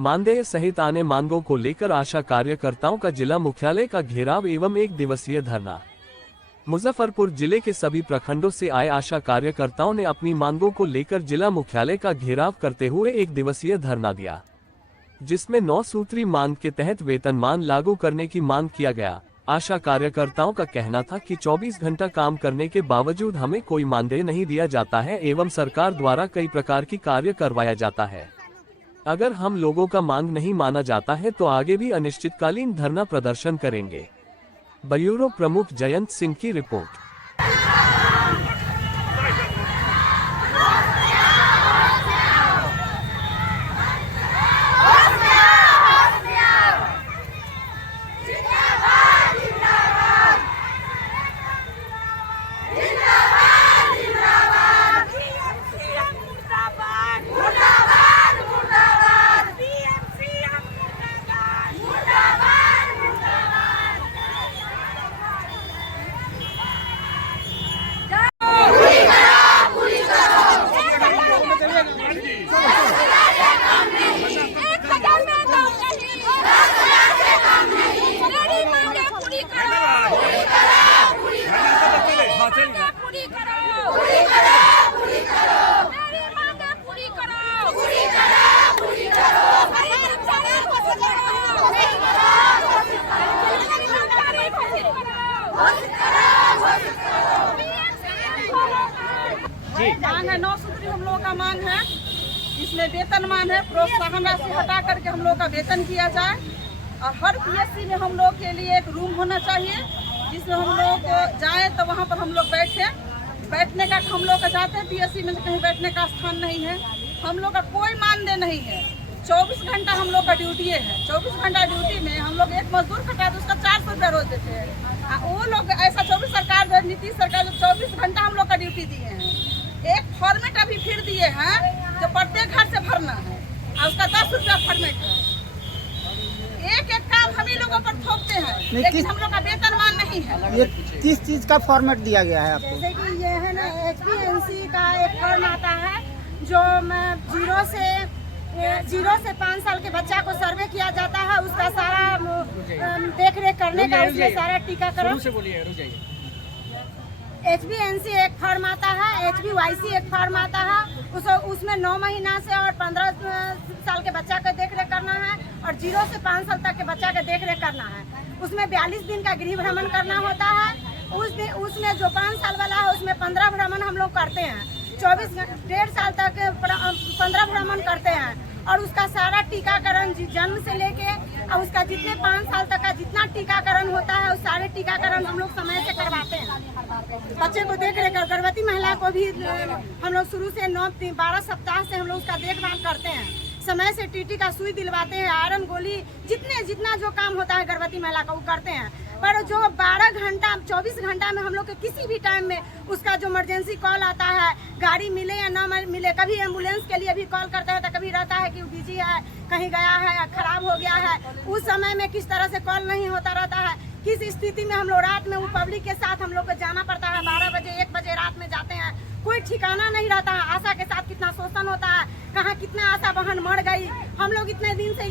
मानदेय सहित अन्य मांगों को लेकर आशा कार्यकर्ताओं का जिला मुख्यालय का घेराव एवं 1 दिवसीय धरना। मुजफ्फरपुर जिले के सभी प्रखंडों से आए आशा कार्यकर्ताओं ने अपनी मांगों को लेकर जिला मुख्यालय का घेराव करते हुए 1 दिवसीय धरना दिया, जिसमें 9 सूत्री मांग के तहत वेतनमान लागू करने की मांग किया गया। आशा कार्यकर्ताओं का कहना था कि 24 घंटा काम करने के बावजूद हमें कोई मानदेय नहीं दिया जाता है एवं सरकार द्वारा कई प्रकार की कार्य करवाया जाता है। अगर हम लोगों का मांग नहीं माना जाता है तो आगे भी अनिश्चितकालीन धरना प्रदर्शन करेंगे। ब्यूरो प्रमुख जयंत सिंह की रिपोर्ट। मांग है 9 सूत्री हम लोगों का मांग है। इसमें वेतनमान है, प्रोत्साहन राशि हटा करके हम लोग का वेतन किया जाए और हर पीएससी में हम लोग के लिए एक रूम होना चाहिए जिसमें हम लोग जाए तो वहाँ पर हम लोग बैठने का हम लोग जाते हैं पीएससी में कहीं बैठने का स्थान नहीं है। हम लोग का कोई मानदेय नहीं है। 24 घंटा हम लोग का ड्यूटी है। 24 घंटा ड्यूटी में हम लोग एक मजदूर खटा तो उसका 400 रुपया रोज देते हैं। वो लोग ऐसा 24 सरकार जो नीतीश सरकार जो 24 घंटा हम लोग का ड्यूटी दिए हैं, एक फॉर्मेट अभी फिर दिए हैं जो प्रत्येक घर से भरना है और उसका 10 रुपया फॉर्मेट है। एक काम हम ही लोगों पर थोपते हैं लेकिन हम लोग का वेतनमान नहीं है। ये किस चीज का फॉर्मेट दिया गया है आपको? जैसे कि ये है ना HBNC का एक फॉर्म आता है जो 0 से 5 साल के बच्चा को सर्वे किया जाता है, उसका सारा देख रेख करने का, उसमें सारा टीकाकरण। HBNC एक फॉर्म आता है, HBYC एक फॉर्म आता है, उसमें 9 महीना से और 15 साल के बच्चा का देख रेख करना है और 0 से 5 साल तक के बच्चा का देख रेख करना है। उसमें 42 दिन का गृह भ्रमण करना होता है। उसमें जो 5 साल वाला है उसमें 15 भ्रमण हम लोग करते हैं। 1.5 साल तक 15 भ्रमण करते हैं और उसका सारा टीकाकरण जन्म से लेके और उसका जितने 5 साल तक का जितना टीकाकरण होता है उस सारे टीकाकरण हम लोग समय से करवाते हैं। बच्चे को देख रेख, गर्भवती महिला को भी हम लोग शुरू से 12 सप्ताह से हम लोग उसका देखभाल करते हैं। समय से टीटी का सुई दिलवाते हैं, आयरन गोली, जितना जो काम होता है गर्भवती महिला का वो करते हैं। पर जो 12 घंटा 24 घंटा में हम लोग के किसी भी टाइम में उसका जो इमरजेंसी कॉल आता है, गाड़ी मिले या ना मिले, कभी एम्बुलेंस के लिए भी कॉल करते हैं तो कभी रहता है कि वो बिजी है, कहीं गया है, खराब हो गया है, उस समय में किस तरह से कॉल नहीं होता रहता है। किस स्थिति में हम लोग रात में वो पब्लिक के साथ हम लोग को जाना पड़ता है। 12 बजे 1 बजे रात में जाते हैं, कोई ठिकाना नहीं रहता है। आशा के साथ कितना शोषण होता है, कहाँ कितना आशा बहन मर गई। हम लोग इतने दिन से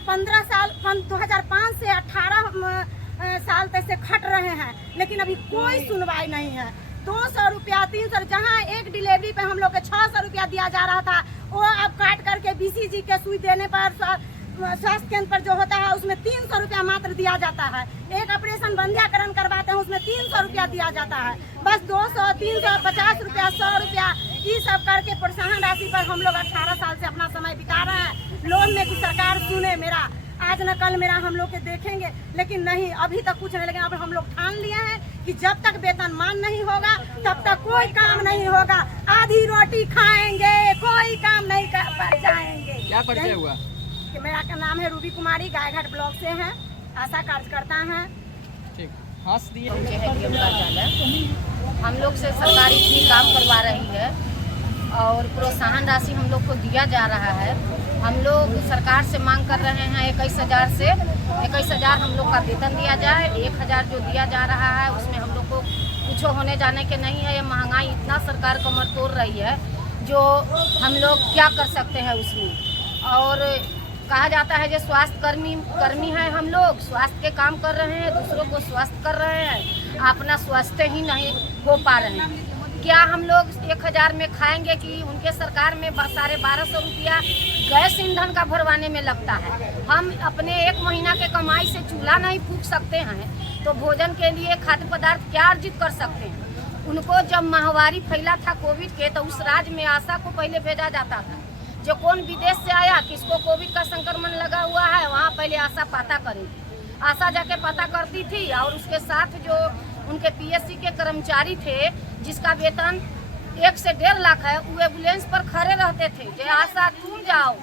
15 साल 2005 से 18 साल तक से खट रहे हैं लेकिन अभी कोई सुनवाई नहीं है। 200 रुपया 300, जहाँ एक डिलीवरी पे हम लोग के 600 रुपया दिया जा रहा था वो अब काट करके BCG के सुई देने पर स्वास्थ्य केंद्र पर जो होता है उसमें 300 रुपया मात्र दिया जाता है। एक ऑपरेशन बंध्याकरण करवाते हैं उसमें 300 रुपया दिया जाता है। बस 200 300 50 रुपया 100 रुपया ये सब करके प्रोत्साहन राशि पर हम लोग 18 साल से अपना समय बिता रहे हैं। लोन में कि सरकार सुने मेरा, आज न कल मेरा हम लोग के देखेंगे, लेकिन नहीं, अभी तक कुछ नहीं। लेकिन अब हम लोग ठान लिए हैं कि जब तक वेतनमान नहीं होगा तब तक कोई काम नहीं होगा। आधी रोटी खाएंगे, कोई काम नहीं कर जाएंगे। क्या परिचय हुआ? कि मेरा नाम है रूबी कुमारी, गायघाट ब्लॉक से हैं, आशा कार्यकर्ता हैं। ठीक, हंस दिए। हम लोग से सरकार इतनी काम करवा रही है और प्रोत्साहन राशि हम लोग को दिया जा रहा है। हम लोग सरकार से मांग कर रहे हैं 21,000 से 21,000 हम लोग का वेतन दिया जाए। 1,000 जो दिया जा रहा है उसमें हम लोग को कुछ होने जाने के नहीं है। ये महंगाई इतना सरकार कमर तोड़ रही है जो हम लोग क्या कर सकते हैं उसमें। और कहा जाता है जो स्वास्थ्य कर्मी हैं, हम लोग स्वास्थ्य के काम कर रहे हैं, दूसरों को स्वस्थ कर रहे हैं, अपना स्वास्थ्य ही नहीं हो पा रहे हैं। क्या हम लोग 1000 में खाएंगे कि उनके सरकार में 1250 रुपया गैस ईंधन का भरवाने में लगता है। हम अपने 1 महीना के कमाई से चूल्हा नहीं फूंक सकते हैं तो भोजन के लिए खाद्य पदार्थ क्या अर्जित कर सकते हैं। उनको जब महामारी फैला था कोविड के, तो उस राज्य में आशा को पहले भेजा जाता था। जो कौन विदेश से आया, किसको कोविड का संक्रमण लगा हुआ है, वहाँ पहले आशा पता करेगी। आशा जाके पता करती थी और उसके साथ जो उनके पीएससी के कर्मचारी थे जिसका वेतन 1 से 1.5 लाख है, वो एम्बुलेंस पर खड़े रहते थे। जो आशा तुम जाओ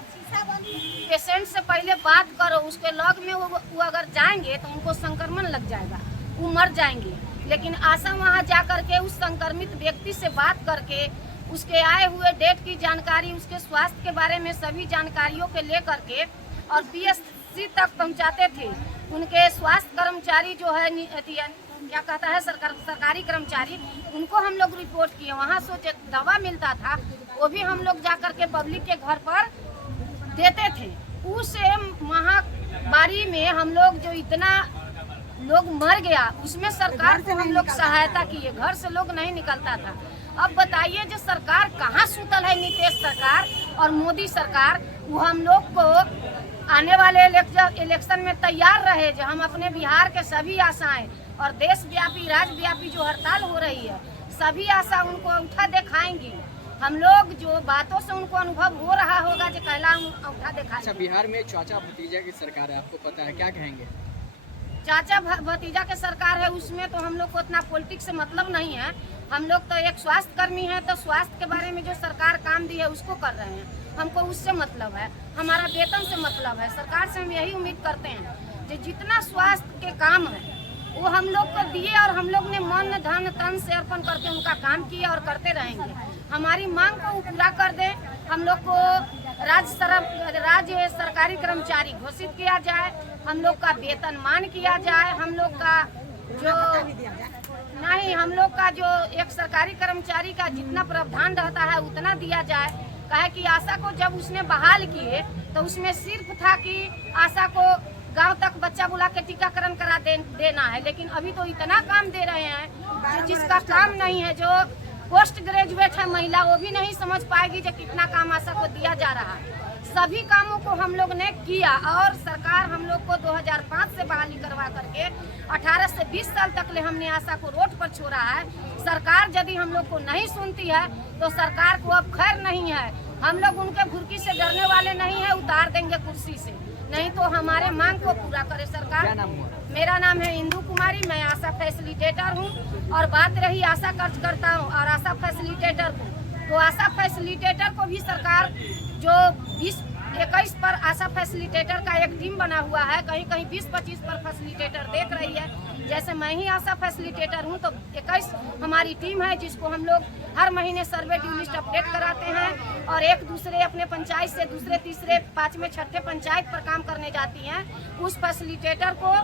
पेशेंट से पहले बात करो, उसके लग में वो अगर जाएंगे तो उनको संक्रमण लग जाएगा, वो मर जाएंगे। लेकिन आशा वहाँ जा करके उस संक्रमित व्यक्ति से बात करके उसके आए हुए डेट की जानकारी, उसके स्वास्थ्य के बारे में सभी जानकारियों के ले करके और पीएससी तक पहुँचाते थे। उनके स्वास्थ्य कर्मचारी जो है क्या कहता है सरकारी कर्मचारी, उनको हम लोग रिपोर्ट किए। वहाँ से दवा मिलता था वो भी हम लोग जा करके पब्लिक के घर पर देते थे। उस महामारी में हम लोग जो इतना लोग मर गया, उसमें सरकार को हम लोग सहायता किए। घर से लोग नहीं निकलता था। अब बताइए जो सरकार कहाँ सुतल है, नीतीश सरकार और मोदी सरकार, वो हम लोग को आने वाले इलेक्शन में तैयार रहे। जो हम अपने बिहार के सभी आशाएं और देशव्यापी राज्यव्यापी जो हड़ताल हो रही है, सभी आशा उनको उठा दिखाएंगी। हम लोग जो बातों से उनको अनुभव हो रहा होगा जो कहला उठा दिखाएंगे। अच्छा, बिहार में चाचा भतीजा की सरकार है, आपको पता है, क्या कहेंगे? चाचा भतीजा के सरकार है, उसमें तो हम लोग को उतना पॉलिटिक्स से मतलब नहीं है। हम लोग तो एक स्वास्थ्य कर्मी है, तो स्वास्थ्य के बारे में जो सरकार काम दी है उसको कर रहे हैं। हमको उससे मतलब है, हमारा वेतन से मतलब है। सरकार से हम यही उम्मीद करते हैं कि जितना स्वास्थ्य के काम है वो हम लोग को दिए और हम लोग ने मन धन तन से अर्पण करके उनका काम किया और करते रहेंगे। हमारी मांग को वो पूरा कर दे। हम लोग को राज्य सरकारी कर्मचारी घोषित किया जाए, हम लोग का वेतनमान किया जाए, हम लोग का जो एक सरकारी कर्मचारी का जितना प्रावधान रहता है उतना दिया जाए। कहे कि आशा को जब उसने बहाल किए तो उसमें सिर्फ था कि आशा को गांव तक बच्चा बुला के टीकाकरण करा देना है, लेकिन अभी तो इतना काम दे रहे हैं जो जिसका काम नहीं है। जो पोस्ट ग्रेजुएट है महिला, वो भी नहीं समझ पाएगी जो कितना काम आशा को दिया जा रहा है। सभी कामों को हम लोग ने किया और सरकार हम लोग को 2005 से बहाली करवा करके 18 से 20 साल तक ले हमने आशा को रोड पर छोड़ा है। सरकार यदि हम लोग को नहीं सुनती है तो सरकार को अब खैर नहीं है। हम लोग उनके भुर्की से डरने वाले नहीं है, उतार देंगे कुर्सी से, नहीं तो हमारे मांग को पूरा करे सरकार। क्या नाम हुआ? मेरा नाम है इंदु कुमारी, मैं आशा फैसिलिटेटर हूँ। और बात रही आशा कार्यकर्ता हूँ और आशा फैसिलिटेटर को, तो आशा फैसिलिटेटर को भी सरकार जो 20-21 पर आशा फैसिलिटेटर का एक टीम बना हुआ है, कहीं कहीं 20-25 पर फैसिलिटेटर देख रही है। जैसे मैं ही आशा फैसिलिटेटर हूँ तो 21 हमारी टीम है जिसको हम लोग हर महीने सर्वे ड्यू लिस्ट अपडेट कराते हैं और एक दूसरे अपने पंचायत से दूसरे तीसरे पाँचवें छठे पंचायत पर काम करने जाती हैं। उस फैसिलिटेटर को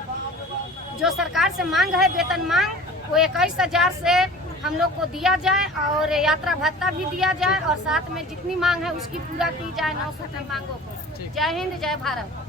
जो सरकार से मांग है वेतन मांग, वो 21,000 से हम लोग को दिया जाए और यात्रा भत्ता भी दिया जाए और साथ में जितनी मांग है उसकी पूरा की जाए 900 की मांगों को। जय हिंद, जय भारत।